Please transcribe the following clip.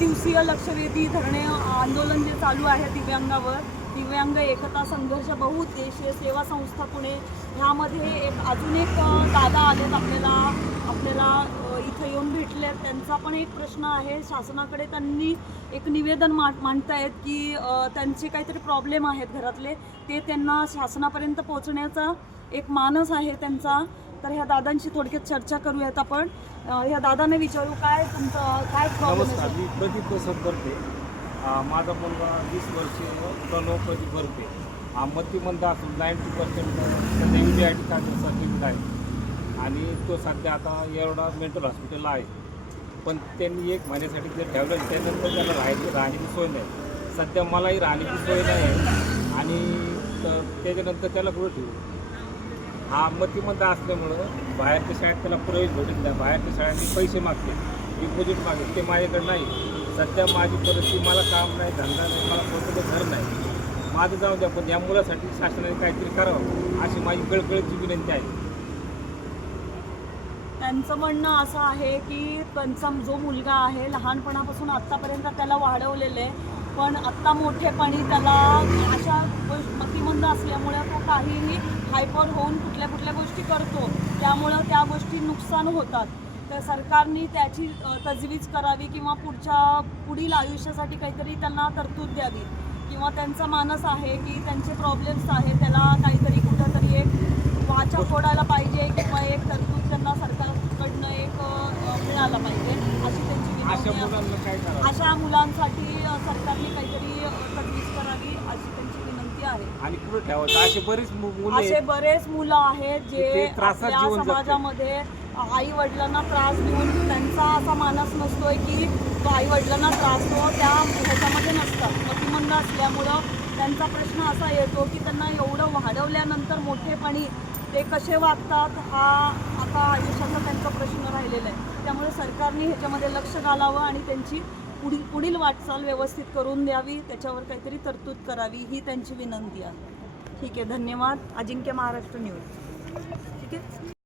दिवसीय लक्षवेधी धरणे आंदोलन जे चालू आहे दिव्यांगावर, दिव्यांग एकता संघर्ष बहुउद्देशीय सेवा संस्था पुणे, ह्यामध्ये अजून एक दादा आलेत आपल्याला इथं येऊन भेटले. त्यांचा पण एक प्रश्न आहे शासनाकडे. त्यांनी एक निवेदन मांडतायत की त्यांचे काहीतरी प्रॉब्लेम आहेत घरातले, ते त्यांना शासनापर्यंत पोहोचण्याचा एक मानस आहे त्यांचा. तर ह्या दादांशी थोडक्यात चर्चा करूयात आपण. ह्या दादांना विचारू, काय तुमचं काय प्रॉब्लेम आहे? नमस्कार, मी प्रदीप वसंत बर्फे. माझा मुलगा 20 वर्षे प्रणव प्रदीप बर्फे. मतिमंद असून 90% सध्या UDID कार्ड सर्टिफिकेट आहे आणि तो सध्या आता एवढा मेंटल हॉस्पिटलला आहे. पण त्यांनी 1 महिन्यासाठी जर ठेवलं त्यानंतर त्याला राहण्याची सोय नाही. सध्या मलाही राहण्याची सोय नाही आहे आणि त्याच्यानंतर त्याला कुठं ठेवू? हा मतिमंद असल्यामुळं बाहेरच्या शाळेत त्याला प्रवेश भेटत नाही. बाहेरच्या शाळेत पैसे मागते, डिपॉझिट मागते, ते माझ्याकडे नाही. सध्या माझी परिस्थिती, मला काम नाही, धंदा नाही, मला स्वतःचं घर नाही. माझं जाऊ द्या, पण या मुलासाठी शासनाने काहीतरी करावं अशी माझी कळकळीची विनंती आहे. त्यांचं म्हणणं असं आहे की त्यांचा जो मुलगा आहे लहानपणापासून आत्तापर्यंत त्याला वाढवलेलं आहे, पण आत्ता मोठेपणी त्याला अशा मतिमंद असल्यामुळे तो काहीही हायपर होऊन कुठल्या गोष्टी करतो, त्यामुळं त्या गोष्टी नुकसान होतात. तर सरकारने त्याची तजवीज करावी किंवा पुढील आयुष्यासाठी काहीतरी त्यांना तरतूद द्यावी. किंवा त्यांचा मानस आहे की त्यांचे प्रॉब्लेम्स आहे, त्याला काहीतरी कुठंतरी एक वाचा फोडायला पाहिजे किंवा एक तरतूद त्यांना सरकारकडनं एक मिळाला पाहिजे अशी त्यांची विनंती आहे. अशा मुलांसाठी सरकारने काहीतरी तजवीज करावी अशी त्यांची विनंती आहे. आणि कुठं ठेवायचं? असे बरेच मुलं आहेत जे आपल्या समाजामध्ये आई वडिलांना त्रास देऊन, त्यांचा असा मानस नसतोय की तो आई वडिलांना त्रास तो ह्याच्यामध्ये नसतात. मतिमंद असल्यामुळं त्यांचा प्रश्न असा येतो की त्यांना एवढं वाढवल्यानंतर मोठेपणी ते कसे वागतात, हा आता आयुष्याचा त्यांचा प्रश्न राहिलेला आहे. त्यामुळे सरकारने ह्याच्यामध्ये लक्ष घालावं आणि त्यांची पुढील वाटचाल व्यवस्थित करून द्यावी, त्याच्यावर काहीतरी तरतूद करावी ही त्यांची विनंती आहे. ठीक आहे, धन्यवाद. अजिंक्य महाराष्ट्र न्यूज. ठीक आहे.